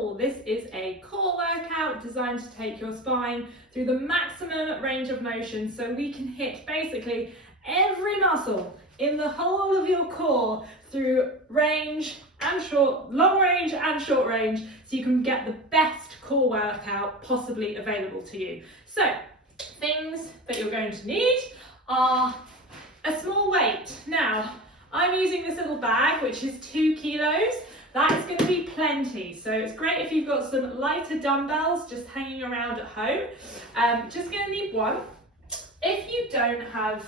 all. This is a core workout designed to take your spine through the maximum range of motion so we can hit basically every muscle in the whole of your core through range and long range and short range, so you can get the best core workout possibly available to you. So things that you're going to need are a small weight. Now, I'm using this little bag, which is 2 kilos. That is going to be plenty. So it's great if you've got some lighter dumbbells just hanging around at home. Just going to need one. If you don't have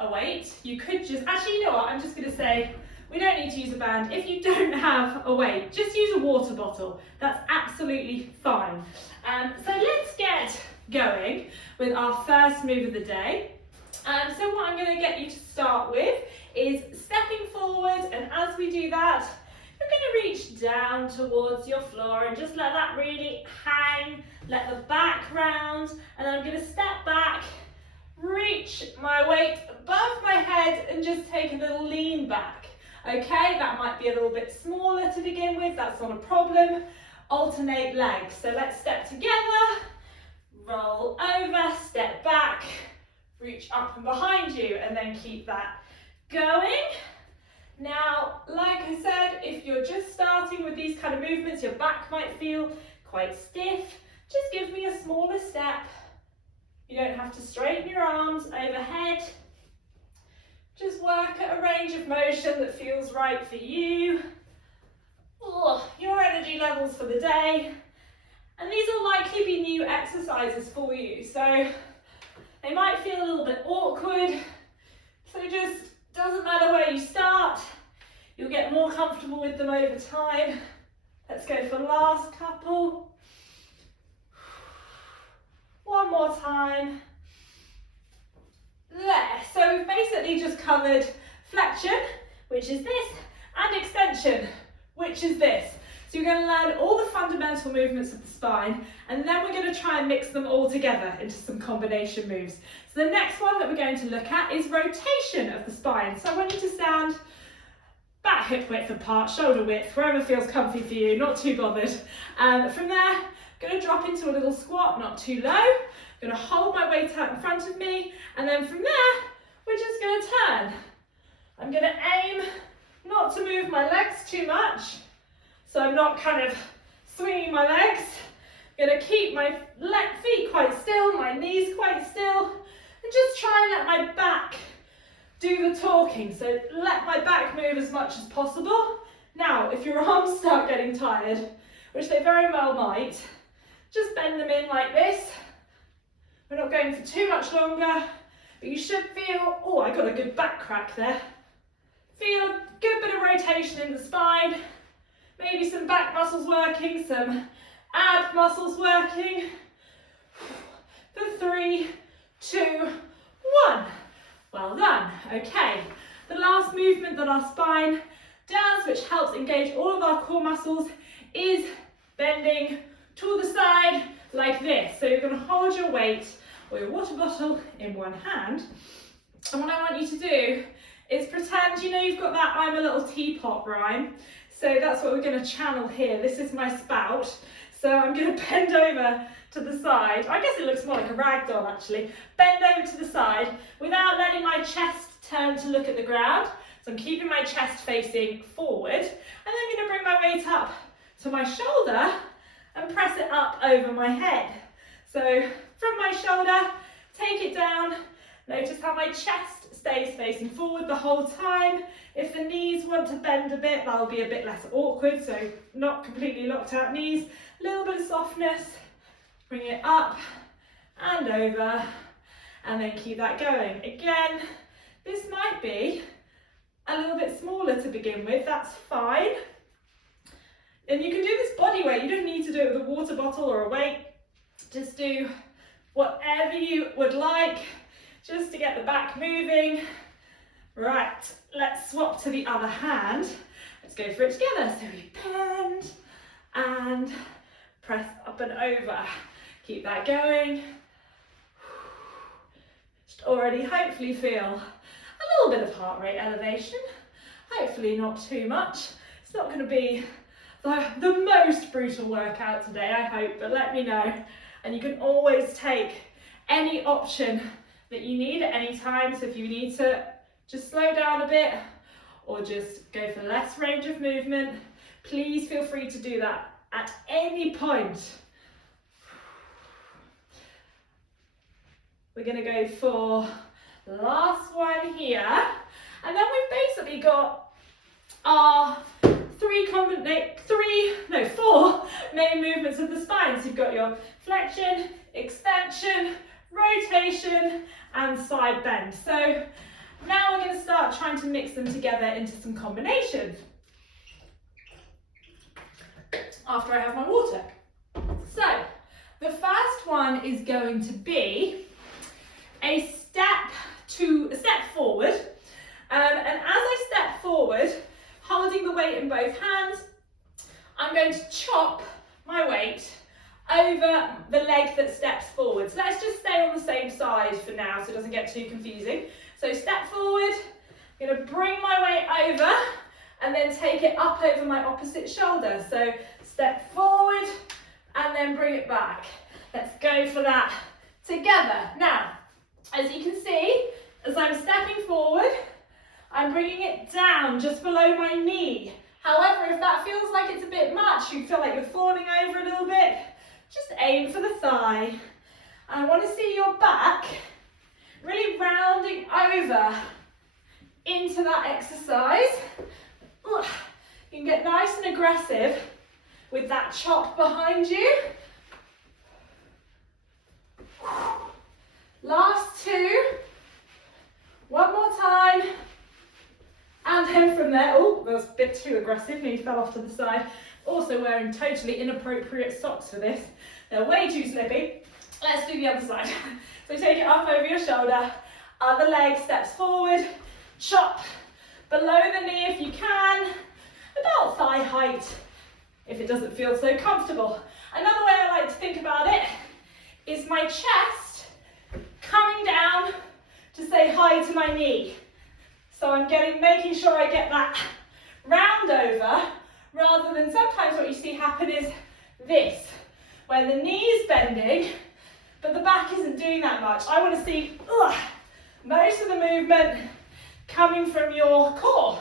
a weight, you could actually, you know what, I'm just going to say, we don't need to use a band. If you don't have a weight, just use a water bottle. That's absolutely fine. So let's get going with our first move of the day. So what I'm going to get you to start with is stepping forward, and as we do that, you're going to reach down towards your floor and just let that really hang, let the back round, and then I'm going to step back, reach my weight above my head and just take a little lean back. Okay, that might be a little bit smaller to begin with, that's not a problem. Alternate legs, so let's step together, roll over, step back, reach up and behind you, and then keep that going. Now, like I said, if you're just starting with these kind of movements, your back might feel quite stiff. Just give me a smaller step. You don't have to straighten your arms overhead. Just work at a range of motion that feels right for you. Your energy levels for the day. And these will likely be new exercises for you, so they might feel a little bit awkward. So just doesn't matter where you start, you'll get more comfortable with them over time. Let's go for last couple. One more time. There. So we've basically just covered flexion, which is this, and extension, which is this. So you're going to learn all the fundamental movements of the spine, and then we're going to try and mix them all together into some combination moves. So the next one that we're going to look at is rotation of the spine. So I want you to stand back hip width apart, shoulder width, wherever feels comfy for you, not too bothered. From there, I'm going to drop into a little squat, not too low. I'm going to hold my weight out in front of me, and then from there, we're just going to turn. I'm going to aim not to move my legs too much, so I'm not kind of swinging my legs. I'm going to keep my feet quite still, my knees quite still, and just try and let my back do the talking. So let my back move as much as possible. Now, if your arms start getting tired, which they very well might, just bend them in like this. We're not going for too much longer, but you should feel, oh, I got a good back crack there. Feel a good bit of rotation in the spine. Maybe some back muscles working, some ab muscles working. For 3, 2, 1. Well done. Okay, the last movement that our spine does, which helps engage all of our core muscles, is bending to the side like this. So you're going to hold your weight or your water bottle in one hand, and what I want you to do is pretend, you know, you've got that I'm a little teapot rhyme. So that's what we're going to channel here. This is my spout. So I'm going to bend over to the side. I guess it looks more like a rag doll actually. Bend over to the side without letting my chest turn to look at the ground. So I'm keeping my chest facing forward. And then I'm going to bring my weight up to my shoulder and press it up over my head. So from my shoulder, take it down. Notice how my chest stays facing forward the whole time. If the knees want to bend a bit, that'll be a bit less awkward, so not completely locked out knees. A little bit of softness. Bring it up and over, and then keep that going. Again, this might be a little bit smaller to begin with, that's fine. And you can do this body weight, you don't need to do it with a water bottle or a weight. Just do whatever you would like, just to get the back moving. Right, let's swap to the other hand. Let's go for it together. So we bend and press up and over. Keep that going. Just already hopefully feel a little bit of heart rate elevation. Hopefully not too much. It's not going to be the most brutal workout today, I hope, but let me know. And you can always take any option that you need at any time. So if you need to just slow down a bit or just go for less range of movement, please feel free to do that at any point. We're going to go for the last one here. And then we've basically got our four main movements of the spine. So you've got your flexion, extension, rotation, and side bend. So now we're going to start trying to mix them together into some combinations after I have my water. So the first one is going to be a step forward. And as I step forward, holding the weight in both hands, I'm going to chop my weight over the leg that steps forward. So let's just stay on the same side for now so it doesn't get too confusing. So step forward, I'm going to bring my weight over and then take it up over my opposite shoulder. So step forward and then bring it back. Let's go for that together. Now, as you can see, as I'm stepping forward, I'm bringing it down just below my knee. However, if that feels like it's a bit much, you feel like you're falling over a little bit, just aim for the thigh. I want to see your back really rounding over into that exercise. You can get nice and aggressive with that chop behind you. Last two. One more time. And then from there, oh, that was a bit too aggressive, nearly fell off to the side. Also wearing totally inappropriate socks for this. They're way too slippy. Let's do the other side. So take it up over your shoulder. Other leg steps forward. Chop below the knee if you can. About thigh height if it doesn't feel so comfortable. Another way I like to think about it is my chest coming down to say hi to my knee. So I'm making sure I get that round over, rather than sometimes what you see happen is this, where the knee is bending, but the back isn't doing that much. I want to see most of the movement coming from your core.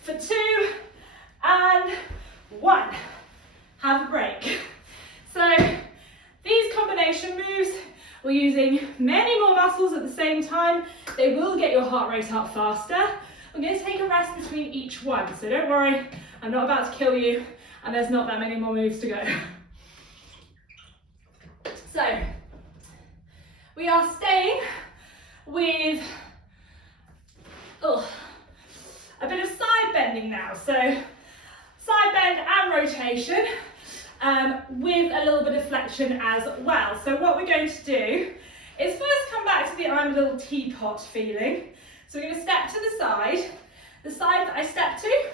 For 2 and 1. Have a break. So these combination moves, we're using many more muscles at the same time. They will get your heart rate up faster. I'm going to take a rest between each one, so don't worry, I'm not about to kill you, and there's not that many more moves to go. So, we are staying with a bit of side bending now. So, side bend and rotation. With a little bit of flexion as well. So what we're going to do is first come back to the I'm a little teapot feeling. So we're going to step to the side. The side that I step to,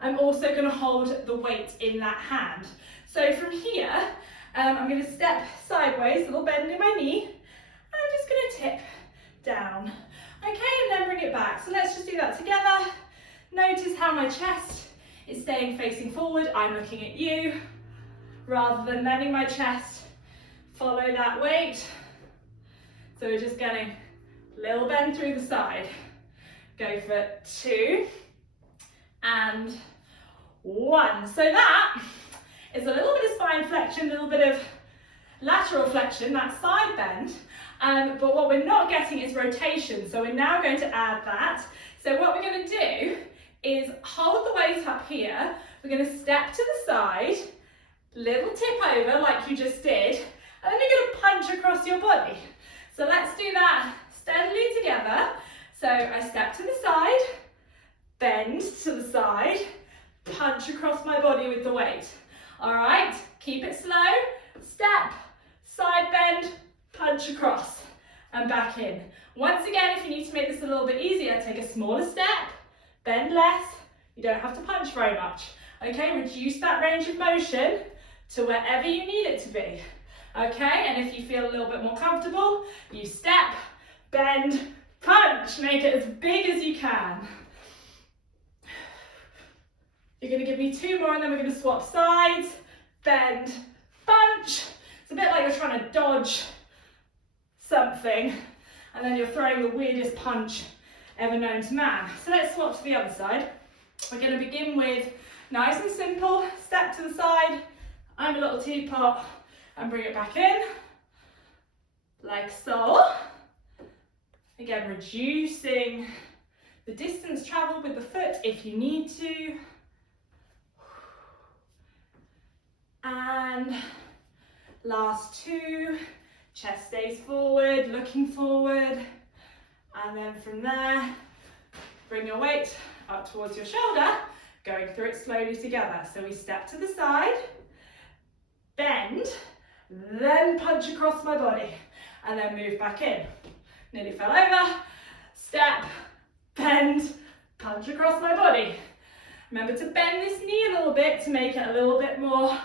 I'm also going to hold the weight in that hand. So from here, I'm going to step sideways, a little bend in my knee, and I'm just going to tip down. Okay, and then bring it back. So let's just do that together. Notice how my chest is staying facing forward. I'm looking at you. Rather than bending my chest, follow that weight. So we're just getting a little bend through the side. Go for 2 and 1. So that is a little bit of spine flexion, a little bit of lateral flexion, that side bend. But what we're not getting is rotation. So we're now going to add that. So what we're going to do is hold the weight up here. We're going to step to the side. Little tip over like you just did, and then you're going to punch across your body. So let's do that steadily together. So I step to the side, bend to the side, punch across my body with the weight. All right, keep it slow. Step, side bend, punch across, and back in. Once again, if you need to make this a little bit easier, take a smaller step, bend less. You don't have to punch very much. Okay, reduce that range of motion to wherever you need it to be. Okay, and if you feel a little bit more comfortable, you step, bend, punch. Make it as big as you can. You're going to give me 2 more and then we're going to swap sides, bend, punch. It's a bit like you're trying to dodge something and then you're throwing the weirdest punch ever known to man. So let's swap to the other side. We're going to begin with nice and simple, step to the side, I'm a little teapot, and bring it back in, like so. Again, reducing the distance travelled with the foot if you need to. And last 2, chest stays forward, looking forward. And then from there, bring your weight up towards your shoulder, going through it slowly together. So we step to the side, bend, then punch across my body, and then move back in. Nearly fell over, step, bend, punch across my body. Remember to bend this knee a little bit to make it a little bit more,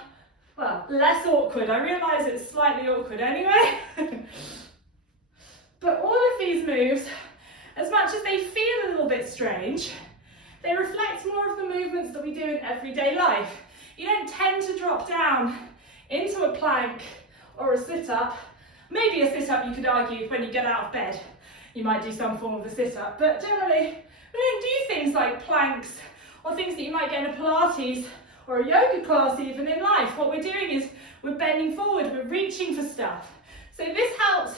well, less awkward. I realise it's slightly awkward anyway. But all of these moves, as much as they feel a little bit strange, they reflect more of the movements that we do in everyday life. You don't tend to drop down into a plank or a sit-up. Maybe a sit-up, you could argue, when you get out of bed. You might do some form of a sit-up, but generally, we don't do things like planks or things that you might get in a Pilates or a yoga class even in life. What we're doing is we're bending forward, we're reaching for stuff. So this helps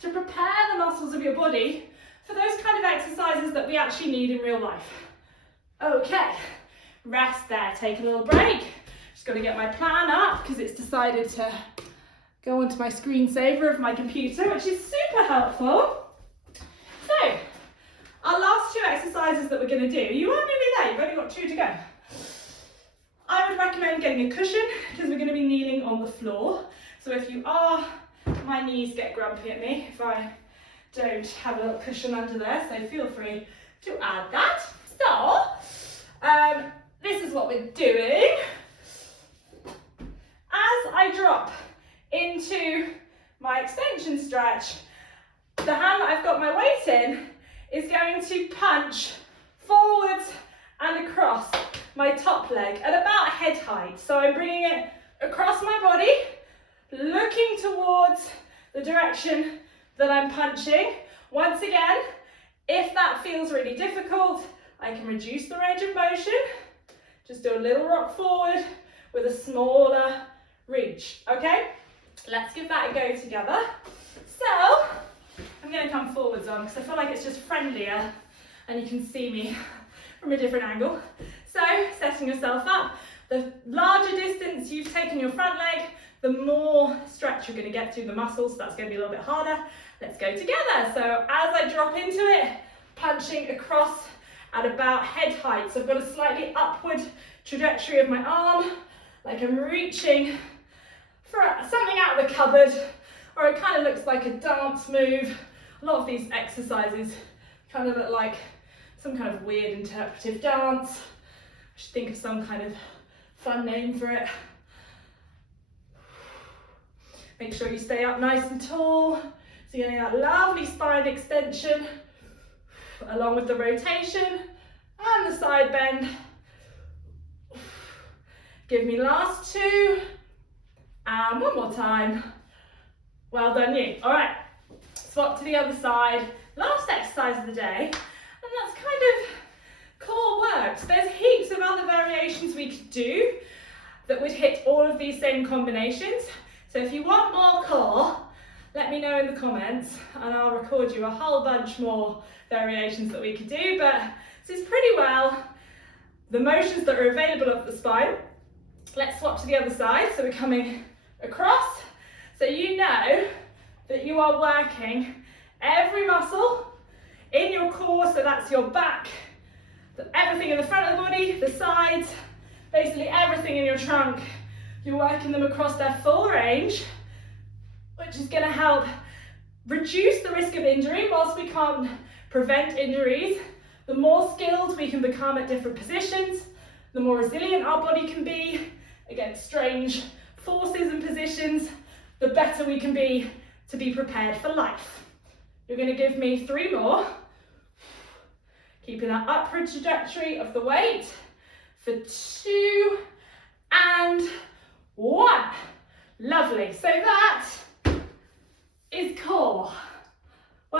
to prepare the muscles of your body for those kind of exercises that we actually need in real life. Okay, rest there, take a little break. Just got to get my plan up because it's decided to go onto my screensaver of my computer, which is super helpful. So, our last 2 exercises that we're going to do, you are nearly there, you've only got 2 to go. I would recommend getting a cushion because we're going to be kneeling on the floor. So if you are, my knees get grumpy at me if I don't have a little cushion under there, so feel free to add that. So, this is what we're doing. As I drop into my extension stretch, the hand that I've got my weight in is going to punch forwards and across my top leg at about head height. So I'm bringing it across my body, looking towards the direction that I'm punching. Once again, if that feels really difficult, I can reduce the range of motion. Just do a little rock forward with a smaller reach, okay? Let's give that a go together. So, I'm going to come forwards on because I feel like it's just friendlier and you can see me from a different angle. So, setting yourself up, the larger distance you've taken your front leg, the more stretch you're going to get to the muscles, so that's going to be a little bit harder. Let's go together. So, as I drop into it, punching across at about head height. So I've got a slightly upward trajectory of my arm, like I'm reaching for something out of the cupboard, or it kind of looks like a dance move. A lot of these exercises kind of look like some kind of weird interpretive dance. I should think of some kind of fun name for it. Make sure you stay up nice and tall, so you're getting that lovely spine extension, along with the rotation and the side bend. Give me last 2, and one more time. Well done you. All right, swap to the other side. Last exercise of the day, and that's kind of core work. So there's heaps of other variations we could do that would hit all of these same combinations. So if you want more core, let me know in the comments and I'll record you a whole bunch more variations that we could do, but this is pretty well the motions that are available up the spine. Let's swap to the other side. So we're coming across. So you know that you are working every muscle in your core, so that's your back, everything in the front of the body, the sides, basically everything in your trunk. You're working them across their full range, which is going to help reduce the risk of injury. Whilst we can't prevent injuries, the more skilled we can become at different positions, the more resilient our body can be against strange forces and positions, the better we can be to be prepared for life. You're going to give me 3 more, keeping that upward trajectory of the weight, for 2 and 1. Lovely. So that